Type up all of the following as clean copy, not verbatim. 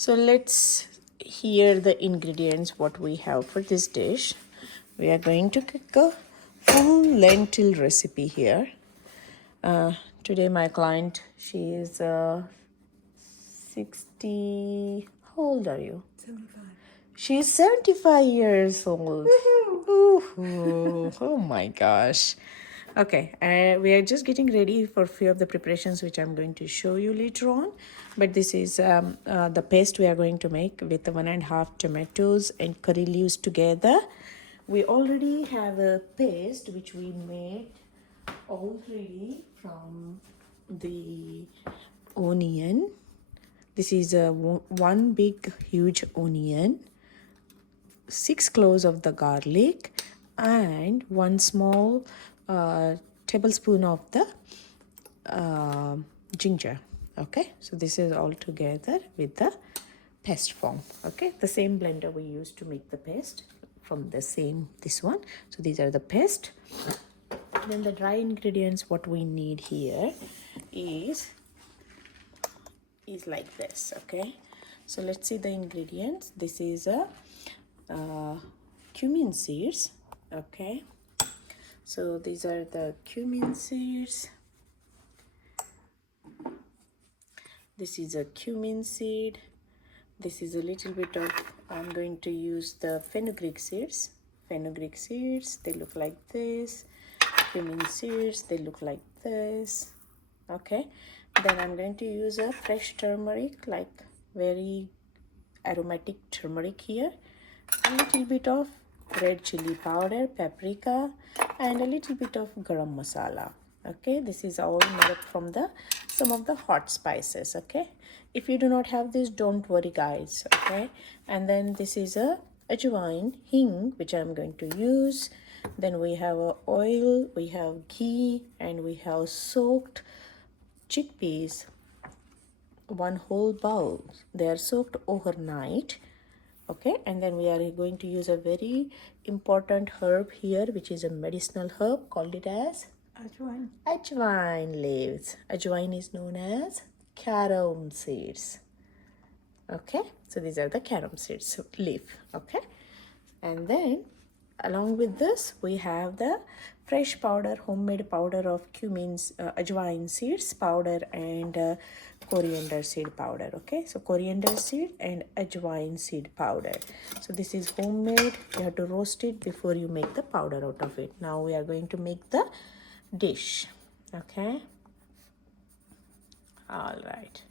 So let's hear the ingredients what we have for this dish. We are going to cook a full lentil recipe here. Today my client, she is 60. How old are you? 75. She's 75 years old. Ooh, oh my gosh. Okay, we are just getting ready for a few of the preparations which I'm going to show you later on. But this is the paste we are going to make with 1.5 tomatoes and curry leaves together. We already have a paste which we made already from the onion. This is a one big huge onion, 6 cloves of the garlic, and 1 small tablespoon of the ginger. Okay, so this is all together with the paste form. Okay, the same blender we used to make the paste from the same this one. So these are the paste. Then the dry ingredients what we need here is like this. Okay, so let's see the ingredients. This is a cumin seeds. Okay, so these are the cumin seeds. This is a cumin seed. This is a little bit of, I'm going to use the fenugreek seeds. Fenugreek seeds, they look like this. Cumin seeds, they look like this. Okay, then I'm going to use a fresh turmeric, like very aromatic turmeric here. A little bit of red chili powder, paprika, and a little bit of garam masala. Okay, this is all made up from the some of the hot spices. Okay, if you do not have this, don't worry guys. Okay, and then this is a ajwain, hing, which I'm going to use. Then we have oil, we have ghee, and we have soaked chickpeas, 1 whole bowl. They are soaked overnight. Okay, and then we are going to use a very important herb here, which is a medicinal herb, called it as Ajwain. ajwain leaves. Ajwain is known as carom seeds. Okay, so these are the carom seeds leaf. Okay, and then along with this we have the fresh powder, homemade powder of cumins, ajwain seeds powder, and coriander seed powder. Okay, so coriander seed and ajwain seed powder. So this is homemade. You have to roast it before you make the powder out of it. Now we are going to make the dish. Okay, all right.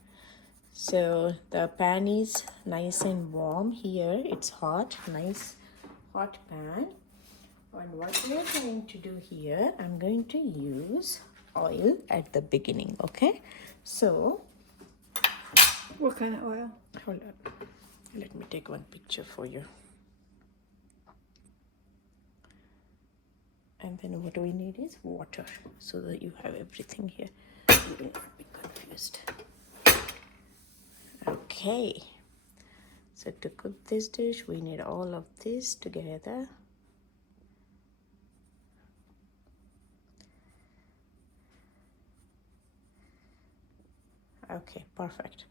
So the pan is nice and warm here. It's hot, nice hot pan. And what we are going to do here, I'm going to use oil at the beginning. Okay, so What kind of oil? hold on, let me take one picture for you. And then what we need is water, so that you have everything here. You will not be confused. Okay, so to cook this dish we need all of this together. Okay, perfect.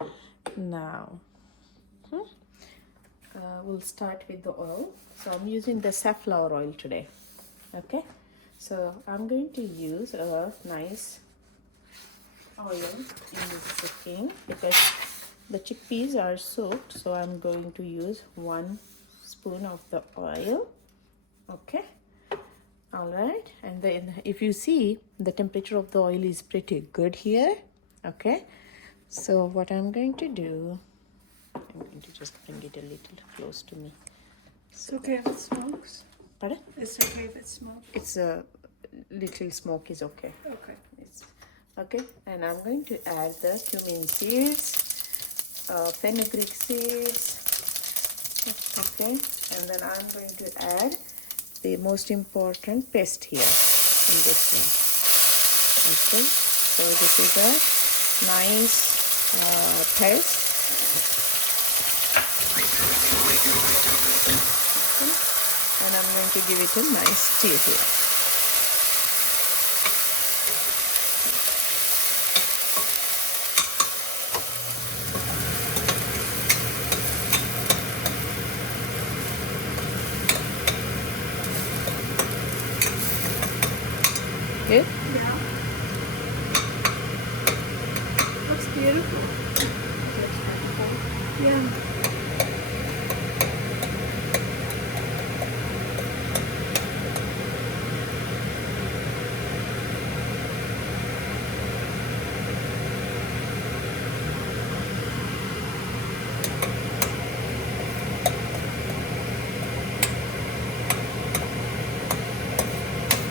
Now we'll start with the oil. So I'm using the safflower oil today. Okay, so I'm going to use a nice oil in this cooking because the chickpeas are soaked, so I'm going to use 1 spoon of the oil. Okay, all right, and then if you see, the temperature of the oil is pretty good here. Okay, so what I'm going to do, I'm going to just bring it a little close to me. It's okay if it smokes. Pardon? It's okay if it smokes. It's a little smoke is okay. Okay. It's okay, and I'm going to add the cumin seeds, fenugreek seeds. Okay, and then I'm going to add the most important paste here in this one. Okay, so this is a nice paste. Okay. And I'm going to give it a nice stir here. Yeah.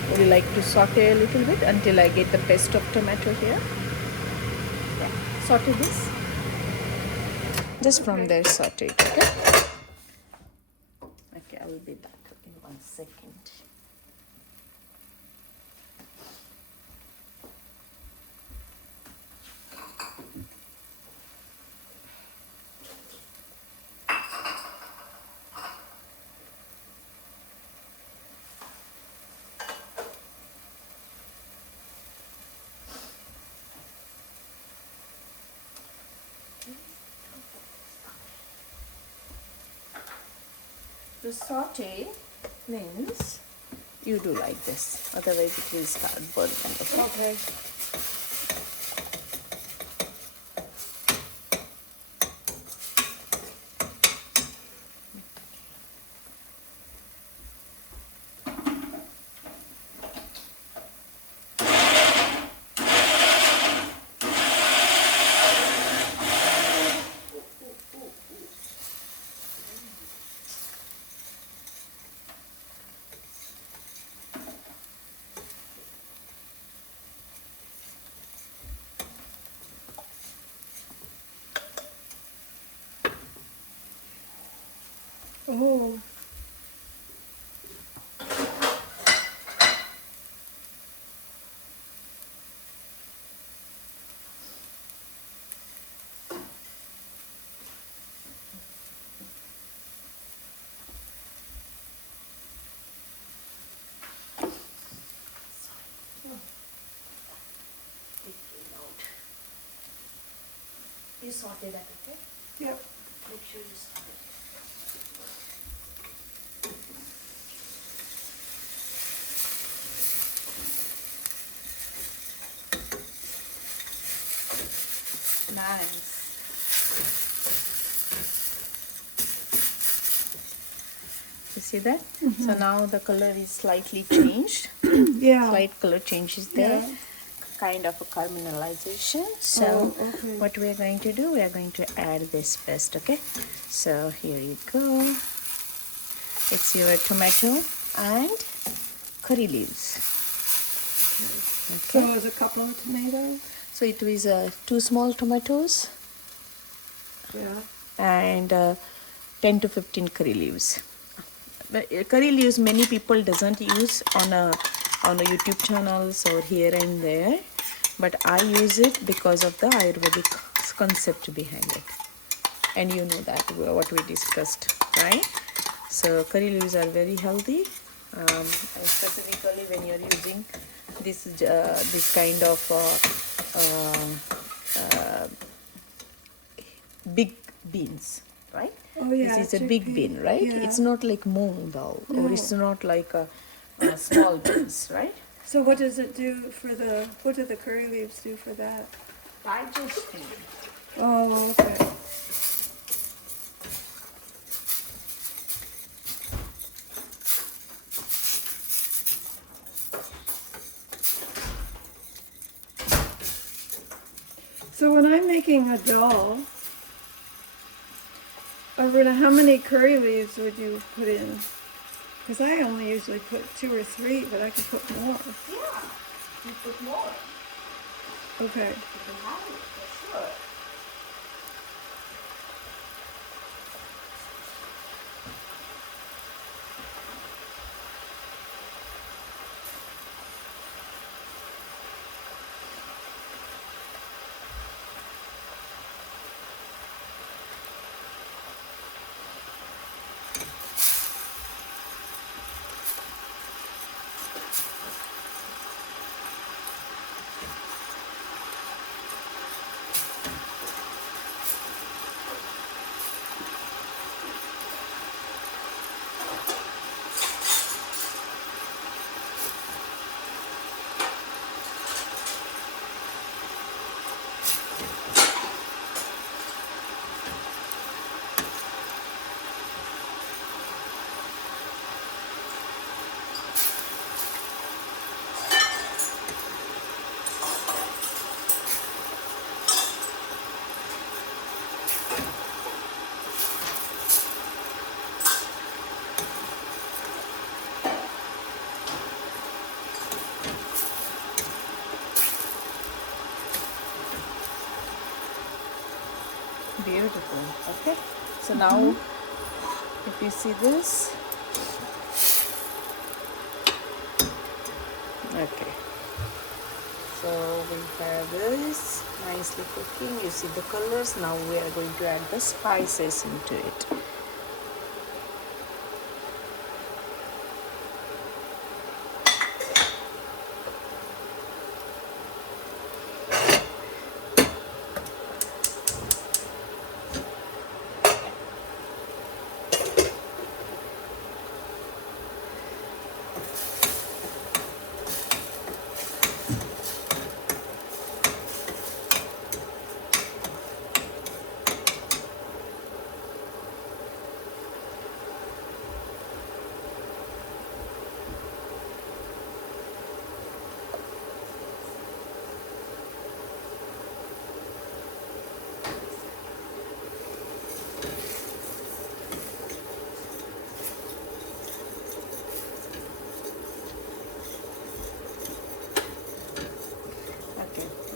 Would you like to saute a little bit until I get the paste of tomato here? Yeah, saute this. Just from there, saute it, okay? Okay, I will be back in 1 second. To saute means you do like this, otherwise it will start burning. Okay. Okay. Oh. You saute that, okay? Yep. Make sure you saute it. Nice. You see that? So now the color is slightly changed. Yeah. Slight color change is there. Yeah. Kind of a caramelization. So Oh, okay. what we are going to do, we are going to add this paste, okay? So here you go. It's your tomato and curry leaves. So Okay. it was a couple of tomatoes. So it was 2 small tomatoes Yeah. and 10 to 15 curry leaves. But curry leaves many people doesn't use on a YouTube channels or here and there, but I use it because of the Ayurvedic concept behind it, and you know that what we discussed, right? So curry leaves are very healthy, specifically when you're using this kind of big beans, right? Oh, yeah, This is a big chickpea, bean, right? yeah. It's not like moong dal, or No. it's not like a small beans, right? So what does it do for the, what do the curry leaves do for that? Digestion. Oh, okay. So when I'm making a dal, Aruna, how many curry leaves would you put in? Because I only usually put 2 or 3, but I could put more. Yeah, you put more. Okay. You can have it for sure. So now, if you see this, okay. So we have this nicely cooking. You see the colors. Now we are going to add the spices into it.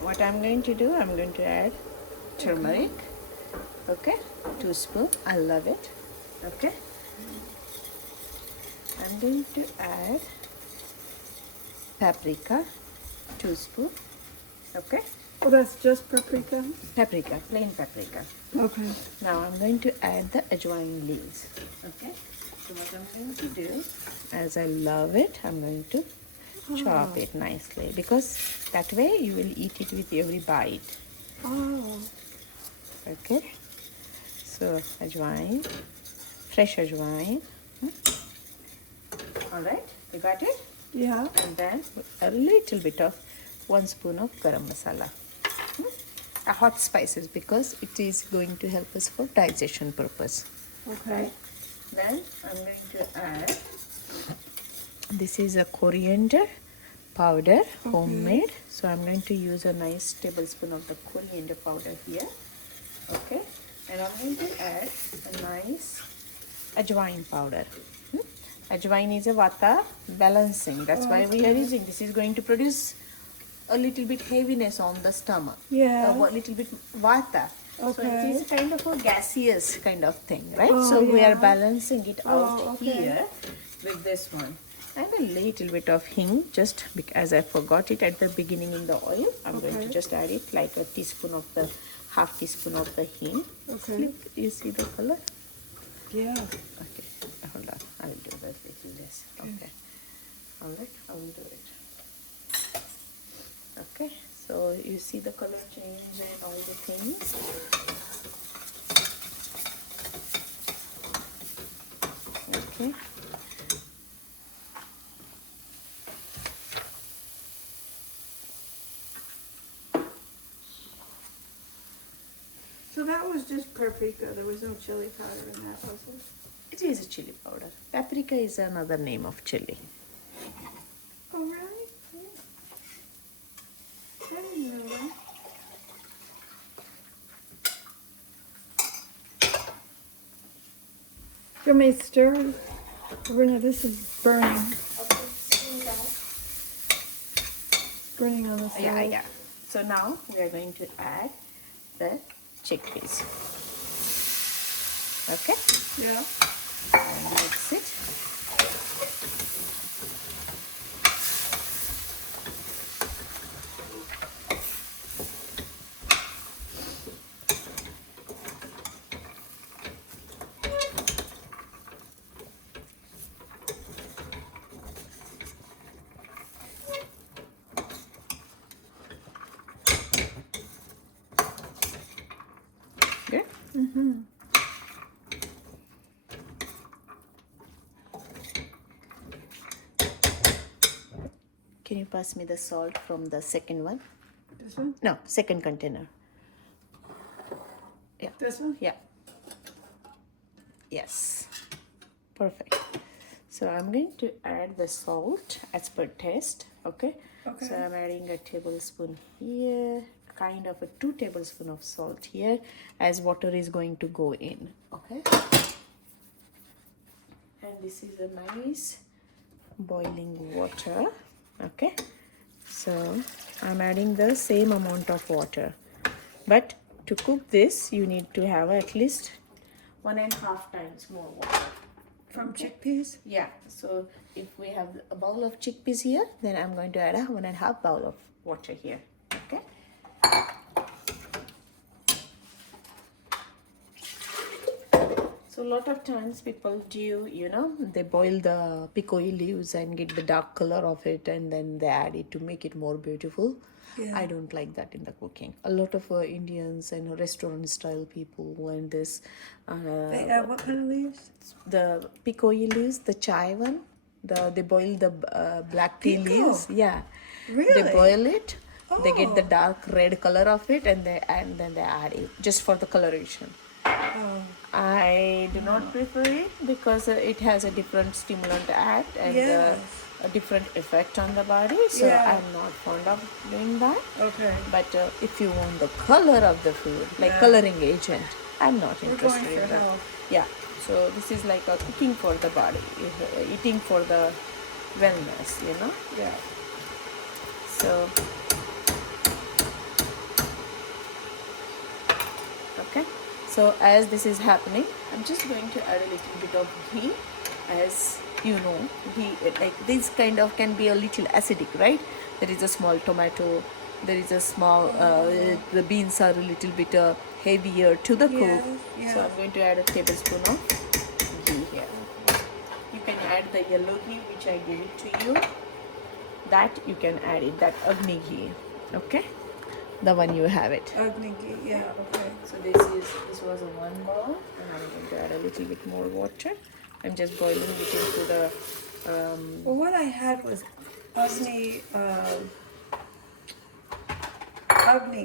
What I'm going to do, I'm going to add turmeric. Okay, 2 spoons. I love it. Okay, I'm going to add paprika, 2 spoons. Okay, Oh, that's just paprika? paprika, plain paprika. Okay. Now I'm going to add the ajwain leaves. Okay, so what I'm going to do, as I love it, I'm going to chop it nicely, because that way you will eat it with every bite. Oh. Okay, so ajwain, fresh ajwain. All right, you got it? Yeah. And then a little bit of 1 spoon of garam masala. A hot spices, because it is going to help us for digestion purpose. Okay. Then I'm going to add, this is a coriander powder, homemade. So I'm going to use a nice tablespoon of the coriander powder here. Okay, and I'm going to add a nice ajwain powder. Ajwain is a vata balancing. That's why we are using. This is going to produce a little bit heaviness on the stomach. Yeah. A little bit vata. So Okay. it is a kind of a gaseous kind of thing, right? So we are balancing it out here with this one. And a little bit of hing, just because I forgot it at the beginning in the oil. I'm going to just add it like a teaspoon of the, half teaspoon of the hing. Okay. Look, you see the color? Yeah. Okay, hold on. I will do that little less. Okay. All right, I will do it. Okay, so you see the color change and all the things. Okay. So that was just paprika. There was no chili powder in that, was it? It is a chili powder. Paprika is another name of chili. Oh, really? Yeah. I didn't know that. Do you want me to stir? Verna, this is burning. Burning on the stove. Yeah. So now we are going to add the chickpeas. Okay, Yeah. and mix it. Good. Can you pass me the salt from the second one? This one? No, second container. Yeah. This one? Yeah. Yes. Perfect. So I'm going to add the salt as per taste. Okay. Okay. So I'm adding a tablespoon here, kind of a 2 tablespoons of salt here, as water is going to go in. Okay. And this is a nice boiling water. Okay. So I'm adding the same amount of water, but to cook this you need to have at least 1.5 times more water. From chickpeas? Yeah, so if we have a bowl of chickpeas here, then I'm going to add a 1.5 bowl of water here. Okay. So a lot of times people do, they boil the picoy leaves and get the dark color of it, and then they add it to make it more beautiful. Yeah. I don't like that in the cooking. A lot of Indians and restaurant style people when this They add what kind of leaves? the picoy leaves, the chai one, they boil the black tea Pico? leaves. Yeah, Really? they boil it. They get the Oh. dark red color of it, and then they add it just for the coloration. Oh. I do not prefer it because it has a different stimulant act and Yes. a different effect on the body. So Yeah. I'm not fond of doing that. Okay. But if you want the color of the food, like Yeah. coloring agent, I'm not We're interested going in for that. health. Yeah. So this is like a cooking for the body, eating for the wellness. Yeah. So, okay. So as this is happening, I'm just going to add a little bit of ghee. As you know, ghee, like this kind of can be a little acidic, right? There is a small tomato. There is a small, the beans are a little bit heavier to the cook. Yes, So yeah. I'm going to add a tablespoon of ghee here. You can add the yellow ghee which I gave it to you. That you can add it, that Agni ghee, okay? The one you have it. Agni ghee, yeah, okay. So this was a 1 bowl, and I'm going to add a little bit more water. I'm just boiling it into the Well, what I had was Agni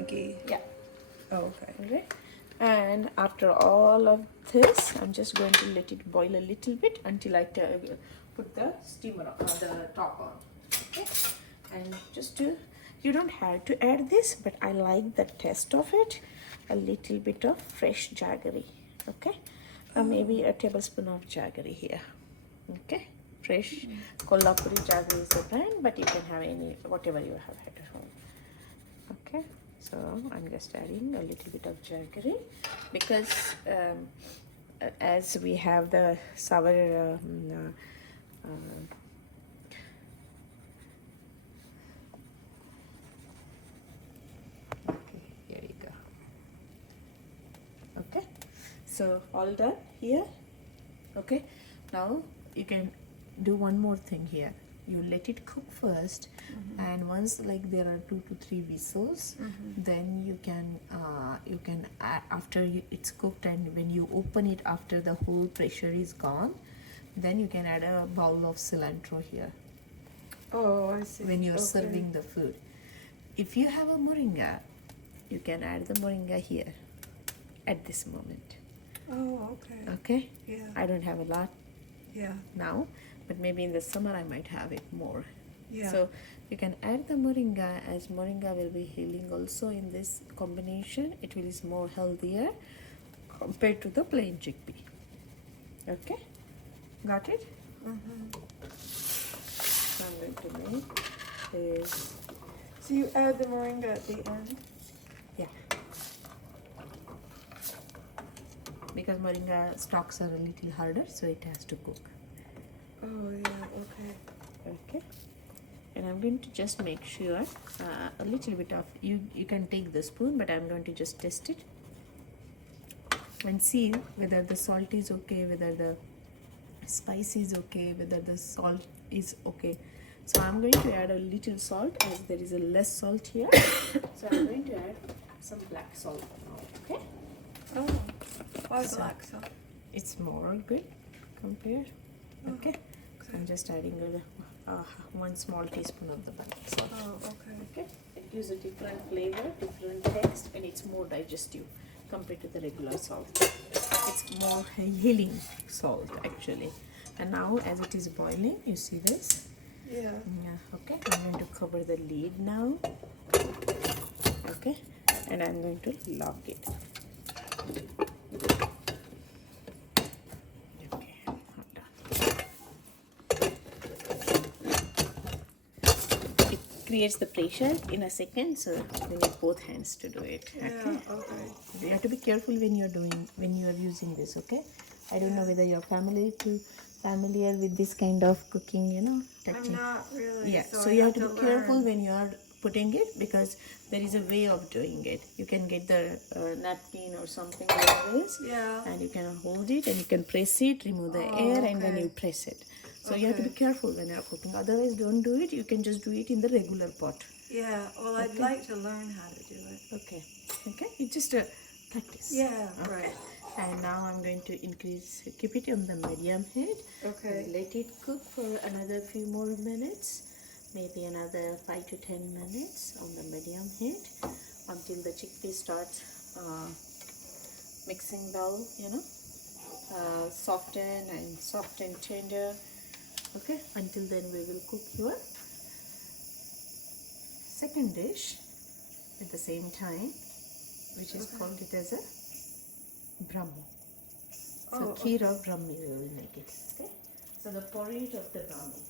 ghee. yeah. Oh, okay. Okay. And after all of this, I'm just going to let it boil a little bit until I put the steamer the top on. Okay. And you don't have to add this, but I like the taste of it. A little bit of fresh jaggery. Okay. Maybe a tablespoon of jaggery here. Okay. Fresh Kolhapuri jaggery is the brand, but you can have whatever you have at home. Okay. So I'm just adding a little bit of jaggery because as we have the sour okay, here you go. Okay, so all done here. Okay, now you can do one more thing here. You let it cook first, and once like there are 2 to 3 whistles, then you can add, after it's cooked, and when you open it after the whole pressure is gone, then you can add a bowl of cilantro here Oh, I see. when you're Okay. serving the food. If you have a moringa, you can add the moringa here at this moment. Oh, okay. Okay, Yeah, I don't have a lot yeah, now, but maybe in the summer I might have it more. yeah. So you can add the moringa, as moringa will be healing also in this combination. It will is more healthier compared to the plain chickpea. Okay, got it? So I'm going to make is So you add the moringa at the end? yeah, because moringa stalks are a little harder, so it has to cook. Oh, yeah, okay. Okay, and I'm going to just make sure a little bit of you can take the spoon, but I'm going to just test it and see whether the salt is okay, whether the spice is okay, whether the salt is okay. So I'm going to add a little salt, as there is a less salt here. So I'm going to add some black salt now. Okay, Oh, why So- black salt? it's more good compared. Okay, so I'm just adding a 1 small teaspoon of the black salt. Oh, okay. Okay, it gives a different flavor, different taste, and it's more digestive compared to the regular salt. It's more healing salt actually. And now as it is boiling, you see this? Yeah. Yeah, okay, I'm going to cover the lid now. Okay, and I'm going to lock it. Okay, hold on. creates the pressure in a second, so you need both hands to do it. Yeah, Okay. okay. You have to be careful when you are using this. Okay. I don't know whether you're familiar with this kind of cooking. I'm Touching. not really, Yeah. so So I you have have to to be careful learn. when you are putting it, because there is a way of doing it. You can get the napkin or something like this, Yeah. and you can hold it and you can press it, remove the air, and then okay. you press it. So you have to be Okay. careful when you're cooking. Otherwise, don't do it. You can just do it in the regular pot. Yeah, well, I'd Okay. like to learn how to do it. Okay. Okay. It's just a practice. Yeah, Okay. right. And now I'm going to keep it on the medium heat. Okay. And let it cook for another few more minutes, maybe another 5 to 10 minutes on the medium heat, until the chickpea starts mixing well, soft and tender. Okay, until then we will cook your second dish at the same time, which is called it as a brahmo. So kheer of brahmi we will make it. Okay, so the porridge of the brahmi.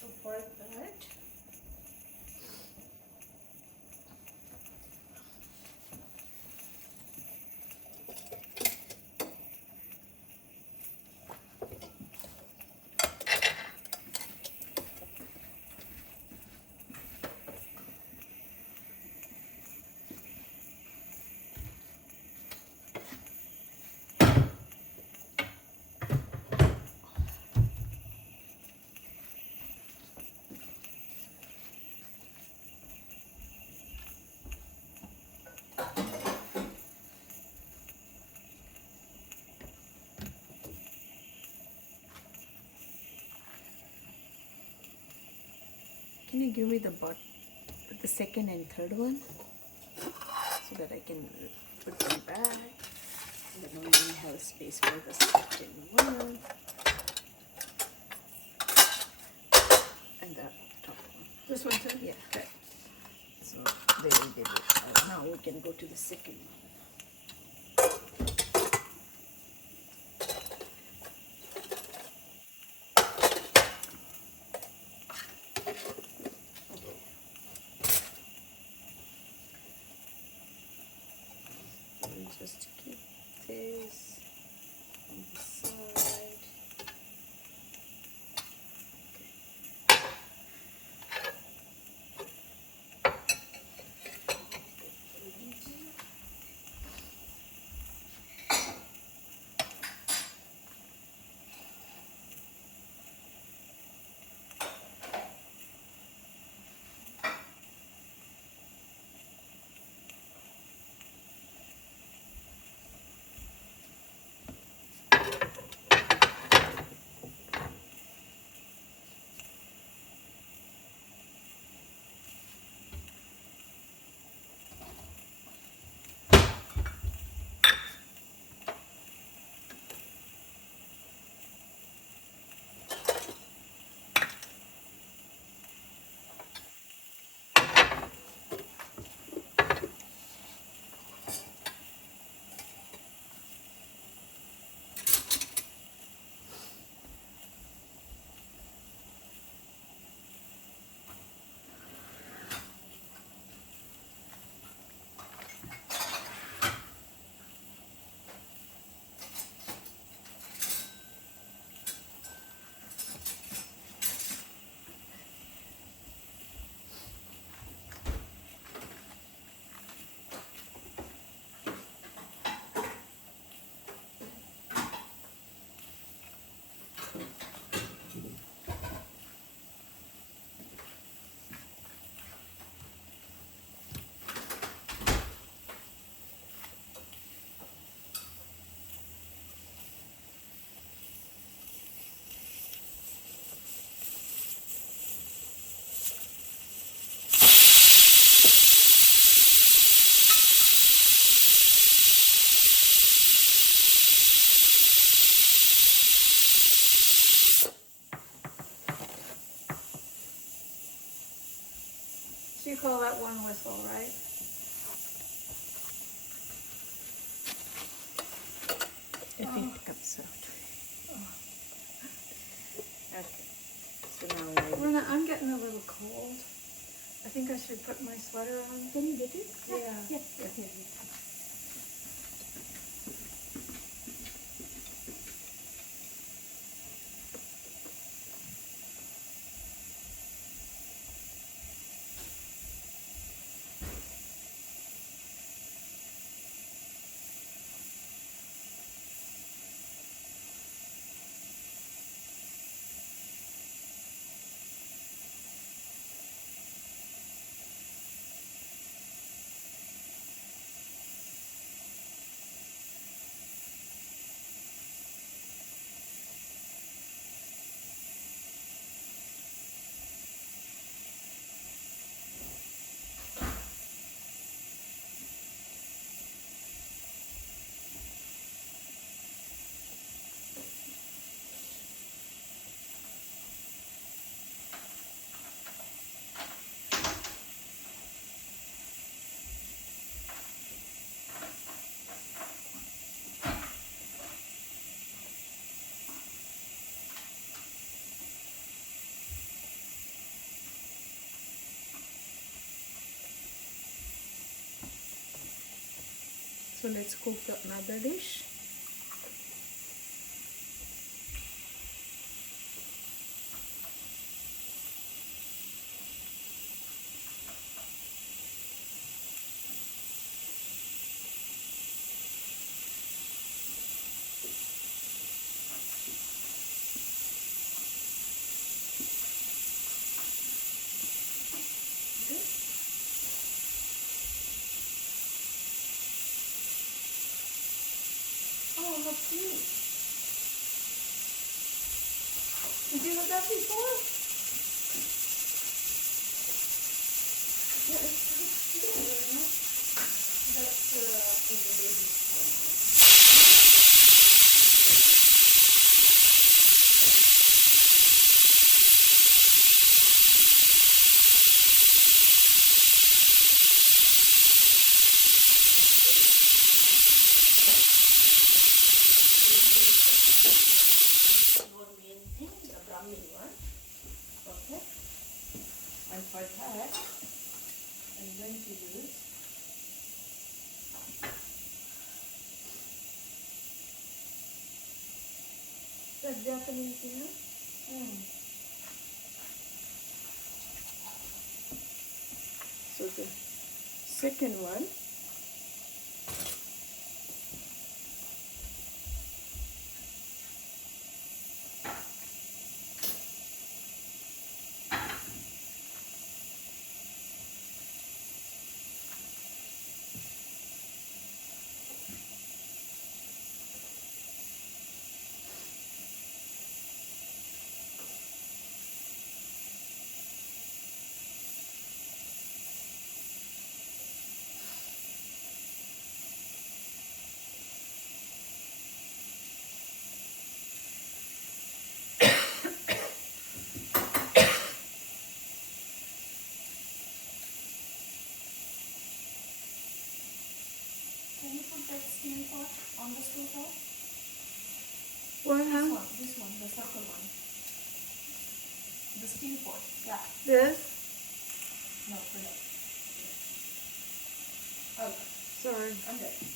So for that, can you give me the second and third one, so that I can put them back? Then we will have space for the second one and the top one. This one too? Yeah. Okay. So they will get it. Now we can go to the second one. We'll just keep this on the side. So you call that one whistle, right? If it comes out. Okay. So now I Lorna, I'm getting a little cold. I think I should put my sweater on. Can you get it? Yeah. Yeah. Definitely. So let's cook another dish. Oh, how cute. Did you have that before? Yeah, it's so cute, Lorna. That's in the baby phone. One main thing, the Brahmin one. Okay. And for that, I'm going to use That's Japanese, yeah? so the second one. Can you put that steel pot on the stove top? What, huh? This one, the circle one. The steel pot. Yeah. This? No, put it. Okay. Sorry. I'm ready.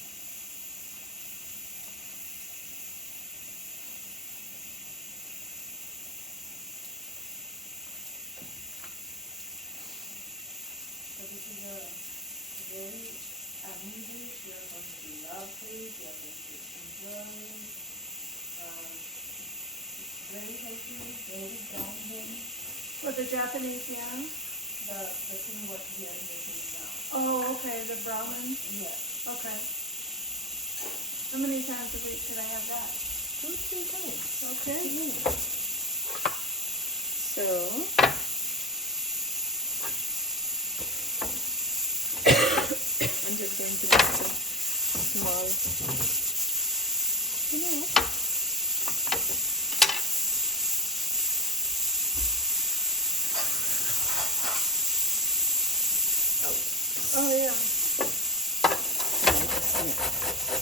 So this is a very yummy dish. You're going to love it. You're going to enjoy it. It's very healthy, very grounding. For the Japanese yam? The thing what we are making now. Oh, okay, the Brahmin. Yes. Okay. How many times a week should I have that? 2-3 times. Okay. So I'm just going to make some small, you know, Oh, yeah.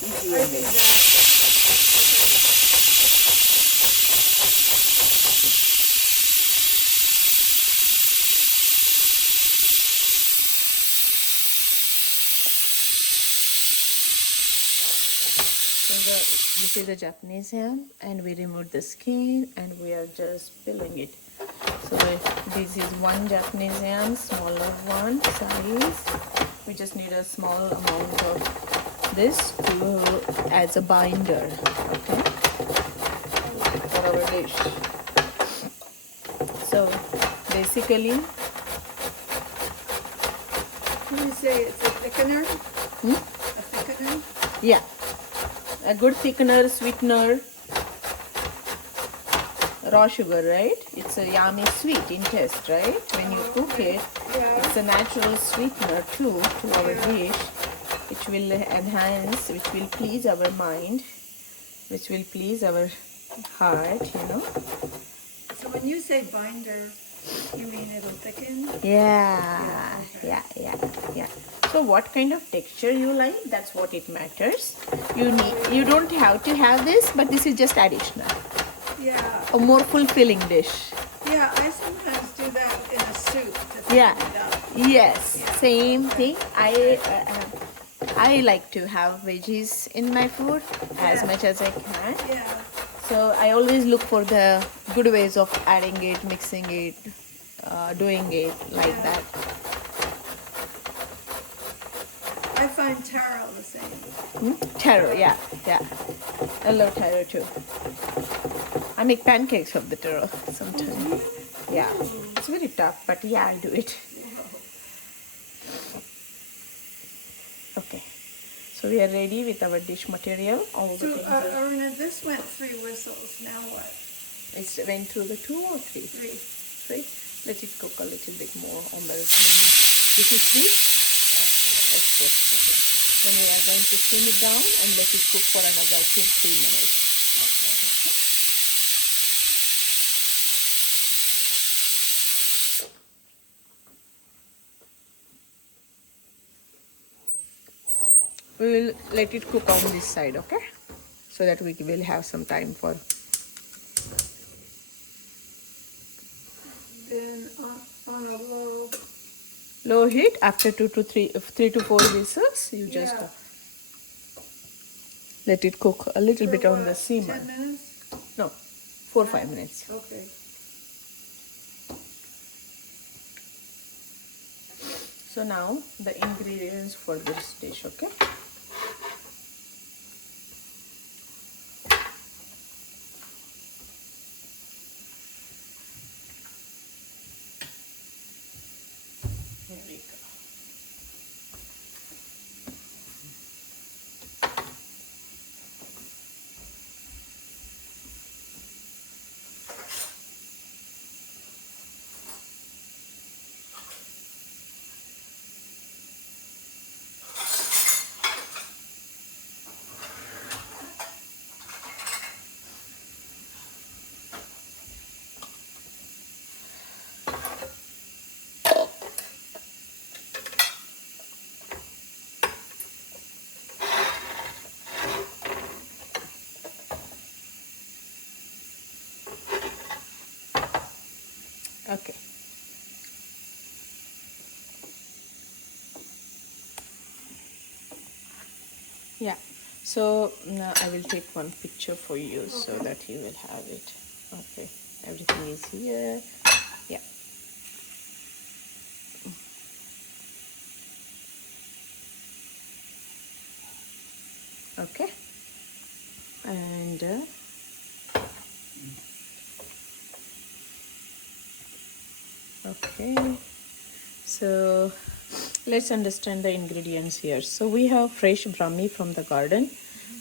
Easy I way. think that. So this is the Japanese ham, and we removed the skin, and we are just peeling it. So this is one Japanese ham, smaller one size. We just need a small amount of this to as a binder, okay, for our dish. So basically, What do you say? It's a thickener? hmm? A thickener? Yeah, a good thickener, sweetener, raw sugar, right? It's a yummy sweet in taste, right? When you cook it, Yeah. it's a natural sweetener too to our dish, which will enhance, which will please our mind, which will please our heart, you know. So when you say binder, you mean it'll thicken? Yeah, okay. yeah. So what kind of texture you like, that's what it matters. You don't have to have this, but this is just additional. Yeah. A more fulfilling dish. Yeah, I sometimes do that in a soup to thicken Yeah. it up. Yes, same thing. I like to have veggies in my food as Yeah. much as I can. Yeah. So I always look for the good ways of adding it, mixing it, doing it like Yeah. that. I find taro the same. Taro, yeah. I love taro too. I make pancakes of the taro sometimes. Yeah, it's very tough, but yeah, I do it. Okay, so we are ready with our dish material. All the So, things are- Aruna, this went 3 whistles. Now what? It went through the 2 or 3? 3. 3. Let it cook a little bit more on the. This is 3. That's good. Okay. Then we are going to steam it down and let it cook for another 2-3 minutes. Okay. We will let it cook on this side, okay? So that we will have some time for. Then on a Low heat after 3 to 4 whistles. You just Yeah. let it cook a little for bit on what, the simmer. 10 minutes? No, 4-5 minutes. Okay. So now the ingredients for this dish, okay? Here we go. Okay. Yeah. So now I will take one picture for you so that you will have it. Okay. Everything is here. Yeah. Okay. And okay. So let's understand the ingredients here. So we have fresh brahmi from the garden.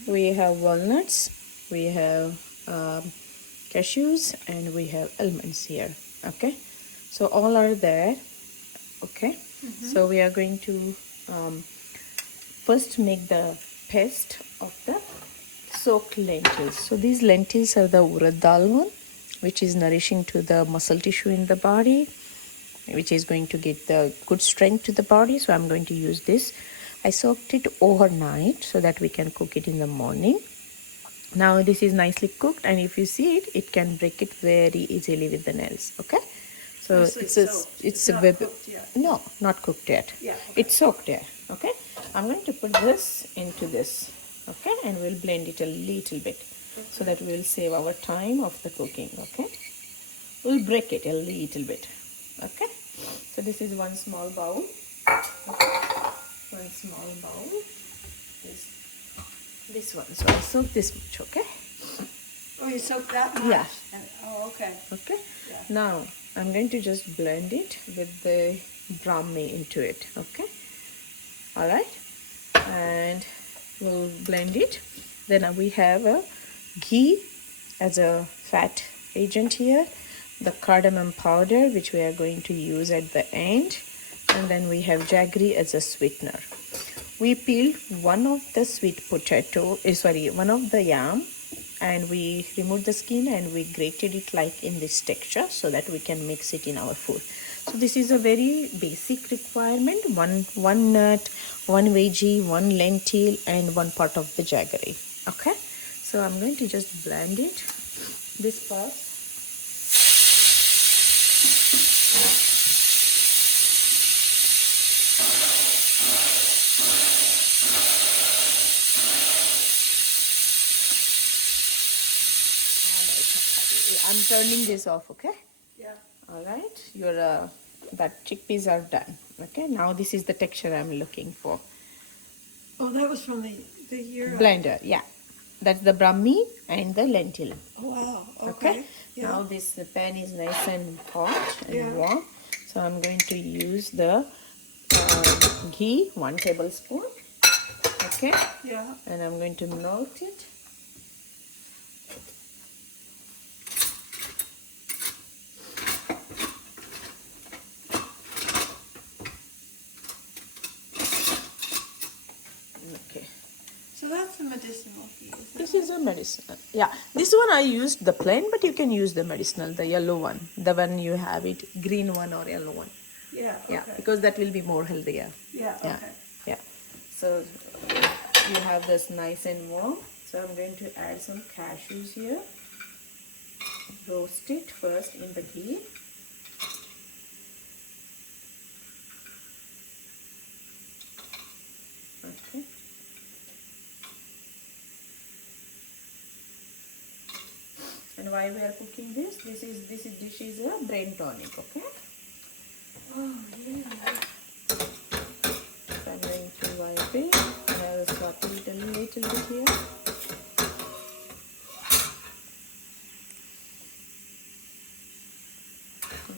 We have walnuts. We have cashews, and we have almonds here. Okay. So all are there. Okay. So we are going to first make the paste of the soaked lentils. So these lentils are the urad dal one, which is nourishing to the muscle tissue in the body. which is going to get the good strength to the body. So I'm going to use this. I soaked it overnight so that we can cook it in the morning. Now this is nicely cooked, and if you see it, it can break it very easily with the nails. Okay, so Nicely it's a soaked. it's It's a not web. cooked yet. No, not cooked yet. Yeah, okay. It's soaked yet. Okay, I'm going to put this into this. Okay, and we'll blend it a little bit so that we'll save our time of the cooking. Okay, we'll break it a little bit. Okay, so this is one small bowl. Okay. One small bowl. This one. So I soak this much. Okay. Oh, you soaked that much? Yeah. Oh, okay. Okay. Yeah. Now I'm going to just blend it with the Brahmi into it. Okay. All right. And we'll blend it. Then we have a ghee as a fat agent here, the cardamom powder which we are going to use at the end, and then we have jaggery as a sweetener. We peeled one of the sweet potato, one of the yam, and we removed the skin and we grated it like in this texture so that we can mix it in our food. So this is a very basic requirement: one nut, one veggie, one lentil, and one part of the jaggery. Okay, so I'm going to just blend it. This part. I'm turning this off. Okay. Yeah. All right, your that chickpeas are done. Okay, now this is the texture I'm looking for. Oh, that was from the year. Blender, yeah, that's the Brahmi and the lentil. Oh, wow. Okay, Okay. Yeah. now the pan is nice and hot and Yeah. warm, so I'm going to use the ghee, 1 tablespoon. Okay, Yeah. and I'm going to melt it. Okay. So that's a medicinal ghee, isn't This it? is a medicinal. Yeah, this one I used the plain, but you can use the medicinal, the yellow one, the one you have it, green one or yellow one. Yeah. Yeah, Okay. because that will be more healthier. Yeah. Yeah, Okay. yeah. So you have this nice and warm. So I'm going to add some cashews here. Roast it first in the ghee. Okay. And while we are cooking this dish is a brain tonic. Okay. Oh, yeah. So I'm going to wipe it. And I will saute it a little bit here.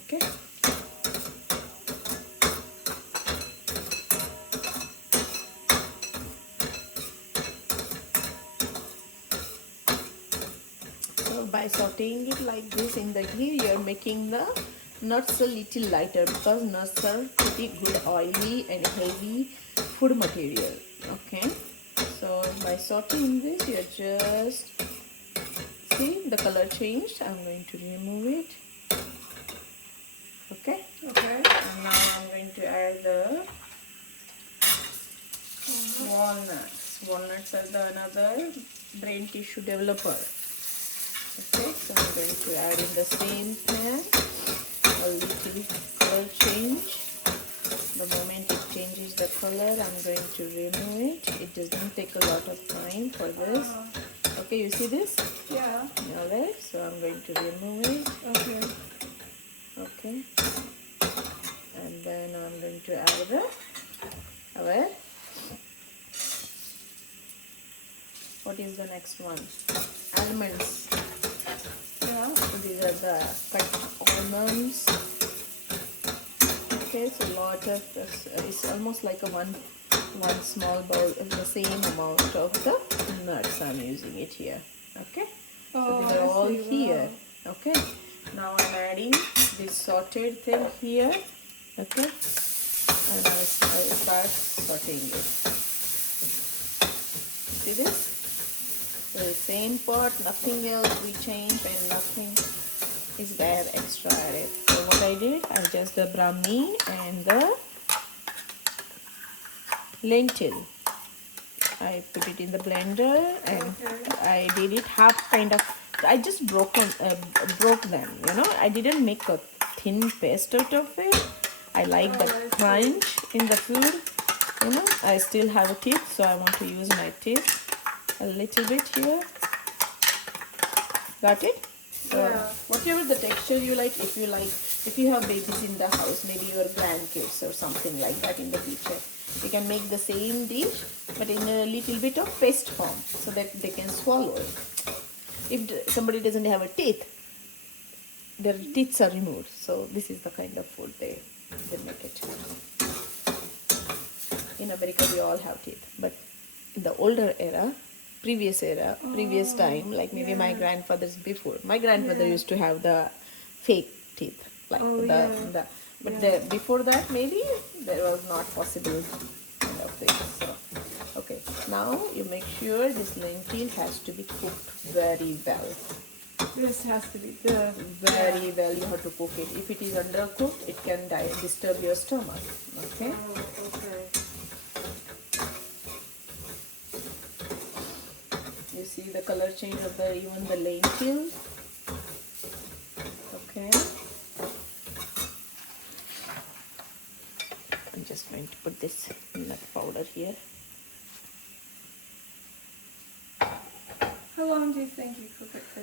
Okay. So by sauteing it like this in the ghee, you're making the nuts a little lighter, because nuts are pretty good oily and heavy food material. Okay. So by sauteing this, you're just see the color changed. I'm going to remove it. Okay. Okay. And now I'm going to add the walnuts. Walnuts are the another brain tissue developer. Okay, so I'm going to add in the same pan a little color change. The moment it changes the color, I'm going to remove it. It doesn't take a lot of time for this. Okay, you see this? Yeah. Alright, so I'm going to remove it. Okay. Okay, and then I'm going to add what is the next one? Almonds. Yeah. So these are the cut almonds. Okay, so a lot of this, it's almost like a one small bowl of the same amount of the nuts I'm using it here. Okay, so Oh, these are I all see. here. Okay, now I'm adding this sauteed thing here. Okay, and I will start sauteing it. See this? So the same pot, nothing else we change and nothing. is there extra added. So what I did, I just the brahmi and the lentil. I put it in the blender and I did it half kind of. I just broke them. You know, I didn't make a thin paste out of it. I like the crunch in the food. You know, I still have a teeth, so I want to use my teeth a little bit here. Got it? So Yeah. whatever the texture you like, if you have babies in the house, maybe your grandkids or something like that in the future, you can make the same dish but in a little bit of paste form so that they can swallow it. If somebody doesn't have a teeth, their teeth are removed. So this is the kind of food they make it. In America, we all have teeth, but in the older era, previous time, like maybe my grandfather's before. My grandfather used to have the fake teeth, like before that maybe there was not possible kind of thing. So, okay, now you make sure this lentil has to be cooked very well. This has to be the Very well you have to cook it. If it is undercooked, it can disturb your stomach. Okay. Oh, okay. You see the color change of even the lentil. Okay. I'm just going to put this nut powder here. How long do you think you cook it for?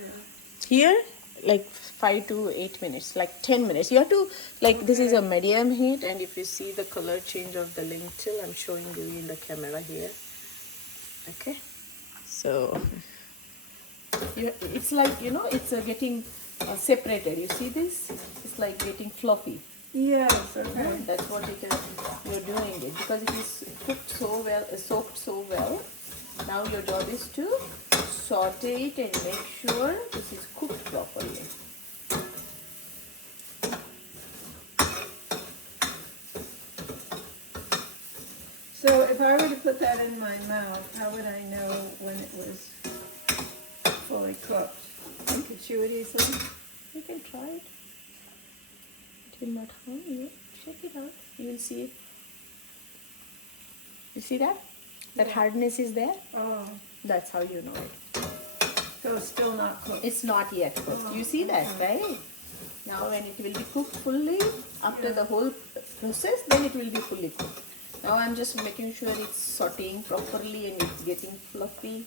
Here, like 5 to 8 minutes, like 10 minutes. You have to, like, this is a medium heat, and if you see the color change of the lentil, I'm showing you in the camera here. Okay. So it's like, you know, it's getting separated. You see this? It's like getting fluffy. Yes, Okay. okay. That's what you're doing it because it is cooked so well, soaked so well. Now your job is to saute it and make sure this is cooked properly. So if I were to put that in my mouth, how would I know when it was fully cooked? You could chew it easily. You can try it. It will not harm you. Check it out. You will see it. You see that? That hardness is there. Oh, That's how you know it. so it's still not cooked. It's not yet cooked. You see that, right? Now when it will be cooked fully, after the whole process, then it will be fully cooked. Now I'm just making sure it's sauteing properly and it's getting fluffy.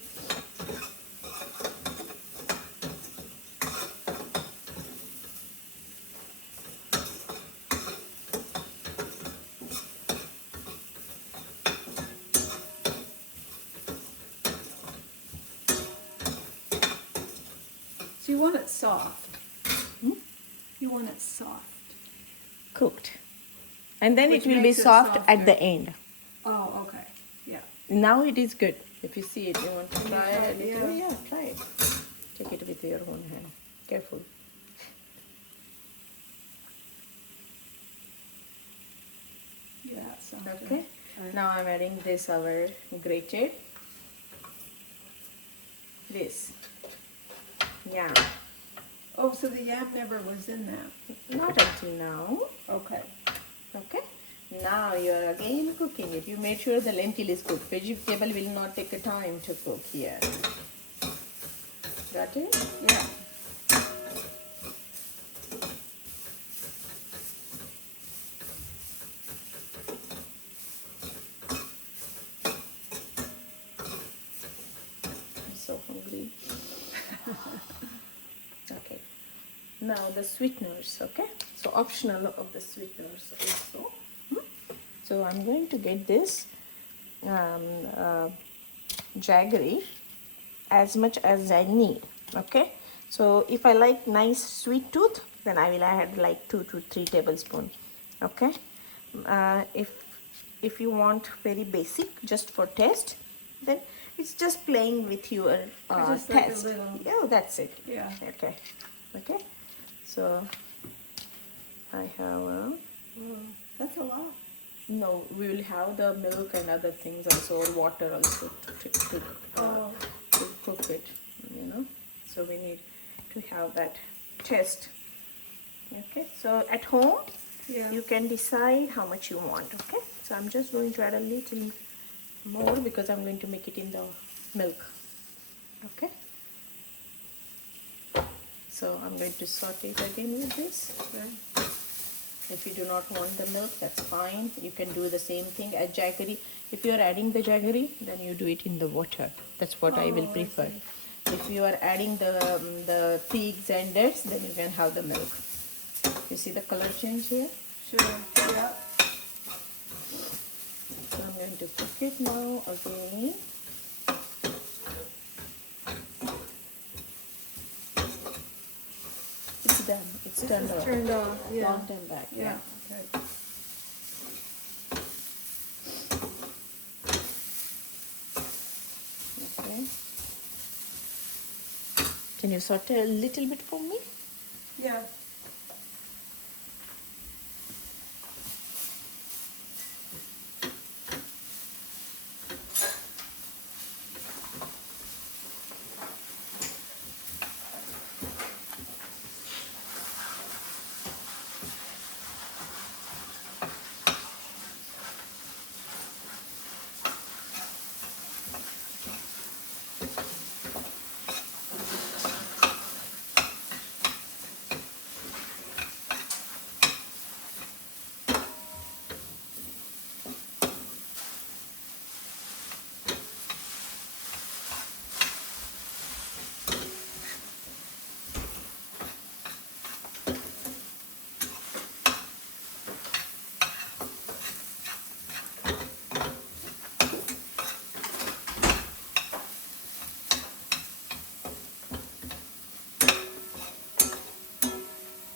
So you want it soft. You want it soft. Cooked. And then Which it will be makes it soft at softer. the end. Oh, okay. Yeah. Now it is good. If you see it, you want to try try it? it? Yeah, try it. Take it with your own hand. Careful. Yeah, it's softer. Okay. Now I'm adding this our grated. This. Yeah. Oh, so the yam never was in that. Not until now. Okay. Okay. Now you are again cooking it. You made sure the lentil is cooked. Vegetable will not take a time to cook here. Got it? Yeah. I'm so hungry. Okay. Now the sweeteners, okay? So optional of the sweeteners also. So I'm going to get this jaggery as much as I need, okay? So if I like nice sweet tooth, then I will add like 2 to 3 tablespoons, okay? If you want very basic, just for taste, then it's just playing with your Just like a taste. little- Yeah, that's it. Yeah. Okay. Okay. So I have That's a lot. no. We will have the milk and other things also, or water also to cook it. You know. So we need to have that taste Okay, so at home, Yeah. you can decide how much you want. Okay, so I'm just going to add a little more because I'm going to make it in the milk. Okay, so I'm going to saute it again with this. Okay. If you do not want the milk, that's fine. You can do the same thing as jaggery. If you are adding the jaggery, then you do it in the water. That's what I will Oh, I prefer. see. If you are adding the figs and dates, then you can have the milk. You see the color change here? Sure. Yeah. So I'm going to cook it now again. It's done. It's turned off. Turned off. Yeah. Long time back. Yeah. Okay. Okay. Can you saute a little bit for me? Yeah.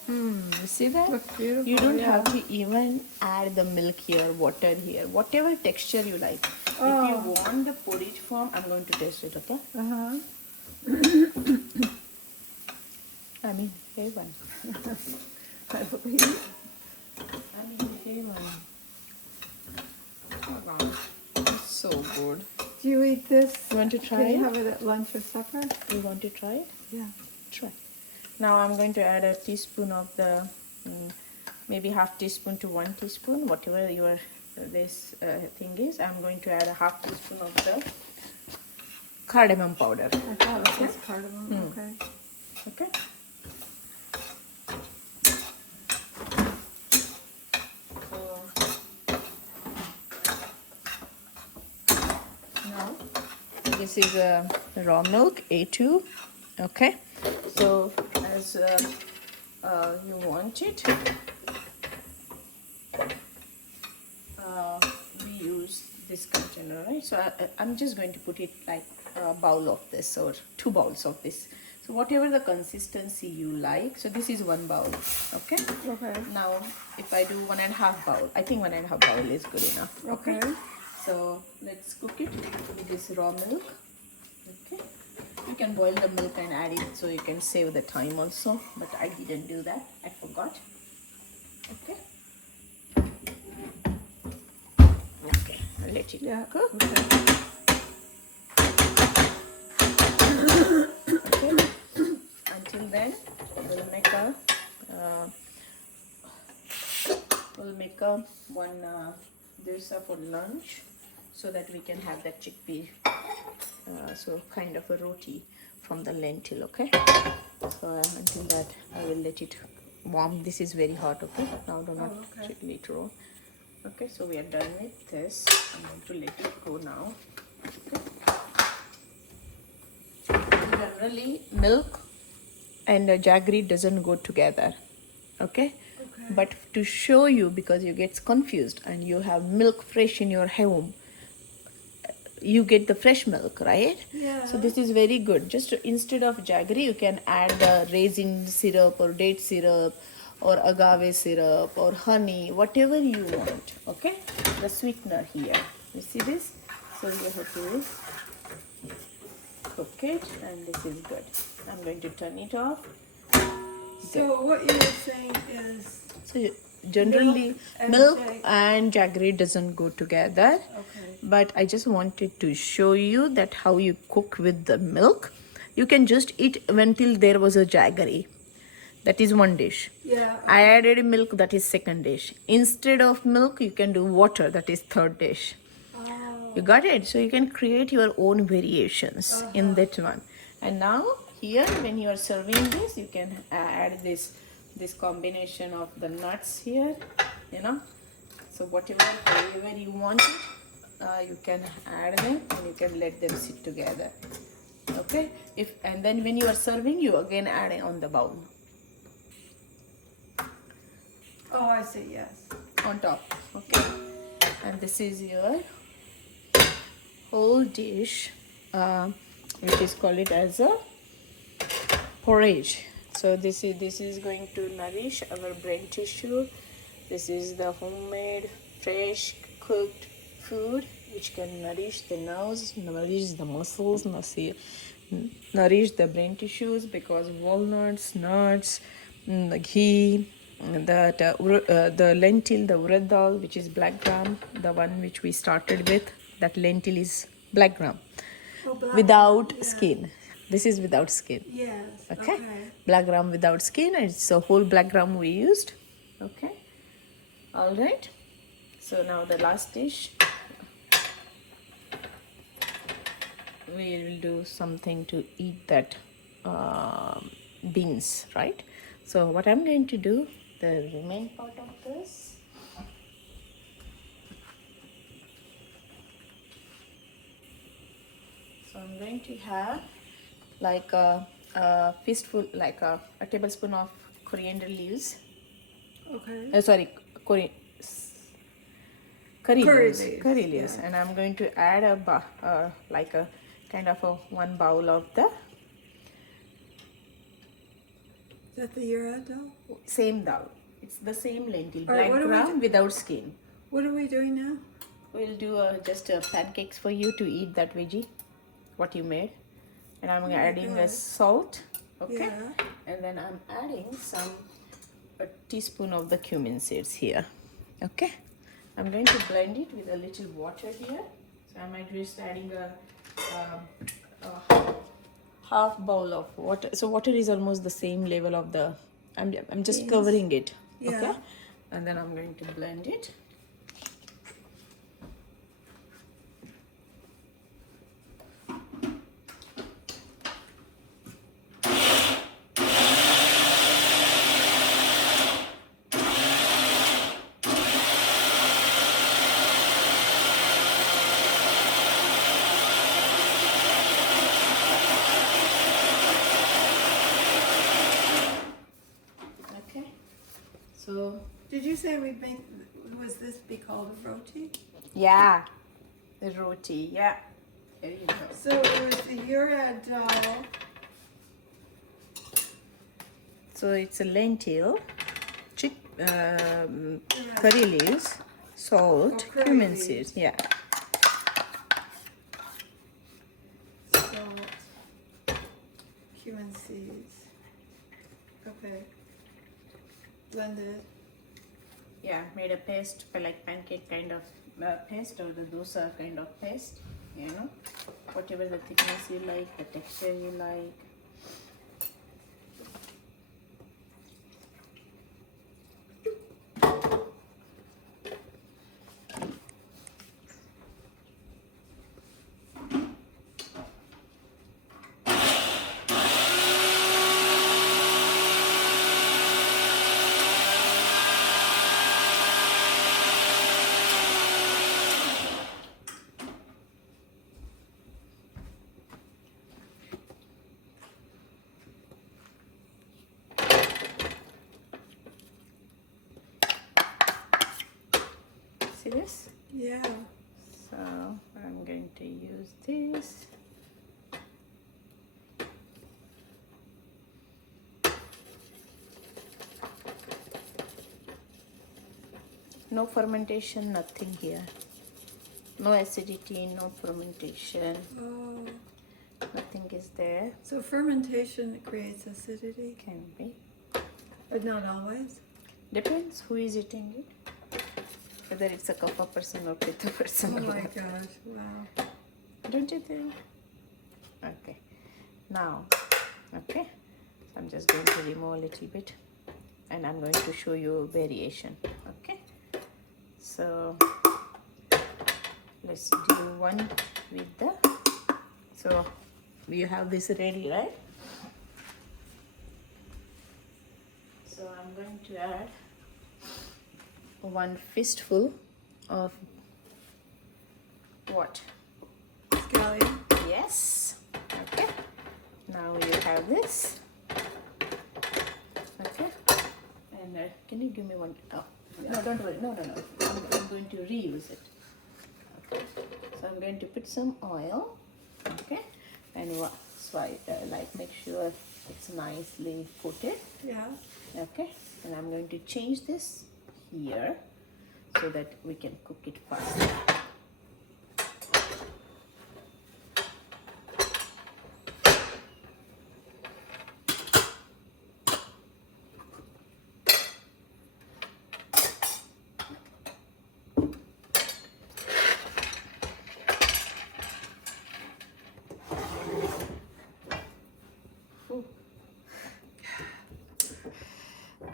You see that? Looks beautiful. You don't yeah. have to even add the milk here, water here, whatever texture you like. If you Oh. want the porridge form, I'm going to taste it, okay? Uh-huh. I mean, heaven. I believe. I mean, heaven. Oh, wow. It's so good. Do you eat this? You want to try Can you it? have it at lunch or supper? You want to try it? Yeah. Try. Now I'm going to add a teaspoon of the, maybe half teaspoon to 1 teaspoon, whatever your this thing is. I'm going to add a half teaspoon of the cardamom powder. I thought it was cardamom. Okay. Okay. So now this is raw milk A2. Okay. So as you want it, we use this container, right? So I'm just going to put it like a bowl of this or 2 bowls of this. So whatever the consistency you like. So this is 1 bowl. Okay. Okay. Now if I do 1.5 bowl, I think 1.5 bowl is good enough. Okay. So let's cook it with this raw milk. Okay. You can boil the milk and add it so you can save the time also, but I didn't do that. I forgot. Okay. Okay, I'll let it Yeah. cook. Okay. Okay. Until then, we'll make a one dosa for lunch, so that we can have that chickpea. So kind of a roti from the lentil. Okay. So until that, I will let it warm. This is very hot. Okay. Now do not okay. later on. Okay. So we are done with this. I'm going to let it go now. Okay. Generally, milk and jaggery doesn't go together. Okay. But to show you, because you get confused and you have milk fresh in your home, you get the fresh milk, right? Yeah. So this is very good. Just instead of jaggery, you can add the raisin syrup or date syrup or agave syrup or honey, whatever you want. Okay, the sweetener here. You see this? So you have to cook it, and this is good. I'm going to turn it off. So what you were saying is So generally, milk and jaggery doesn't go together. okay. But I just wanted to show you that how you cook with the milk. You can just eat until there was a jaggery. that is one dish. Yeah. I added milk, that is second dish. Instead of milk, you can do water, that is third dish. Oh. You got it? So you can create your own variations in that one. And now here, when you are serving this, you can add this combination of the nuts here, you know. So whatever flavor you want it, you can add them and you can let them sit together. Okay. And then when you are serving, you again add it on the bowl. Oh, I see. Yes. On top. Okay. And this is your whole dish, which is called it as a porridge. So this is going to nourish our brain tissue. This is the homemade, fresh cooked food which can nourish the nerves, nourish the muscles, nourish the brain tissues, because walnuts, nuts, the ghee, the lentil, the urad dal, which is black gram, the one which we started with, that lentil is black gram, Oh, black. without Yeah. skin. This is without skin. Yes. Okay. Black gram without skin. It's a whole black gram we used. Okay. All right. So now the last dish, we will do something to eat that beans, right? So what I'm going to do, the remaining part of this, so I'm going to have like a fistful, like a tablespoon of coriander leaves. Okay. Sorry, curry Curry leaves. leaves, Curry leaves. yeah. And I'm going to add like a kind of a 1 bowl of the Is that the urad dal? same dal. It's the same lentil, All right, black what do we gram do? without skin. What are we doing now? We'll do just pancakes for you to eat that veggie, what you made. And I'm adding a God. salt, okay? Yeah. And then I'm adding a teaspoon of the cumin seeds here, okay? I'm going to blend it with a little water here. So I might just adding a half bowl of water. So water is almost the same level of the, I'm just Beans. covering it, Yeah. okay? And then I'm going to blend it. Okay. So Did you say we'd make, was this be called a roti? yeah, the roti, yeah. There you go. So it was the urad dal. So it's a lentil, Urad. curry leaves, salt, Oh, curry cumin leaves. seeds, yeah. Salt, cumin seeds. Okay. Blended. Yeah, made a paste for like pancake kind of paste, or the dosa kind of paste, you know, whatever the thickness you like, the texture you like. See this? Yeah. So I'm going to use this. No fermentation, nothing here. No acidity, no fermentation, Oh. nothing is there. So fermentation creates acidity, Can be. but not always. Depends who is eating it. Whether it's a kapha person or pitta person. Oh or my what. gosh! Wow. Don't you think? Okay. Now, okay. I'm just going to remove a little bit, and I'm going to show you variation. Okay, so let's do one with the, so you have this ready, right? So I'm going to add one fistful of what? Scallion. Yes. Okay. Now you have this. Okay. And can you give me one? Oh, no, don't worry. No. I'm going to reuse it. Okay. So I'm going to put some oil. Okay. And like make sure it's nicely coated. Yeah. Okay. And I'm going to change this here so that we can cook it faster.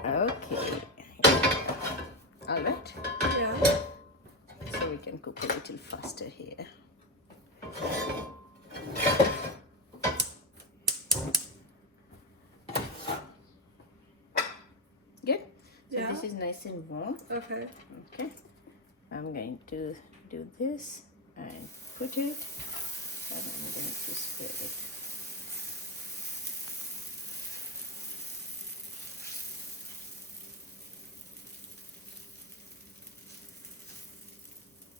Okay. All right. Yeah. So we can cook a little faster here. Good. So Yeah. this is nice and warm. Okay. Okay. I'm going to do this and put it, and I'm going to spread it.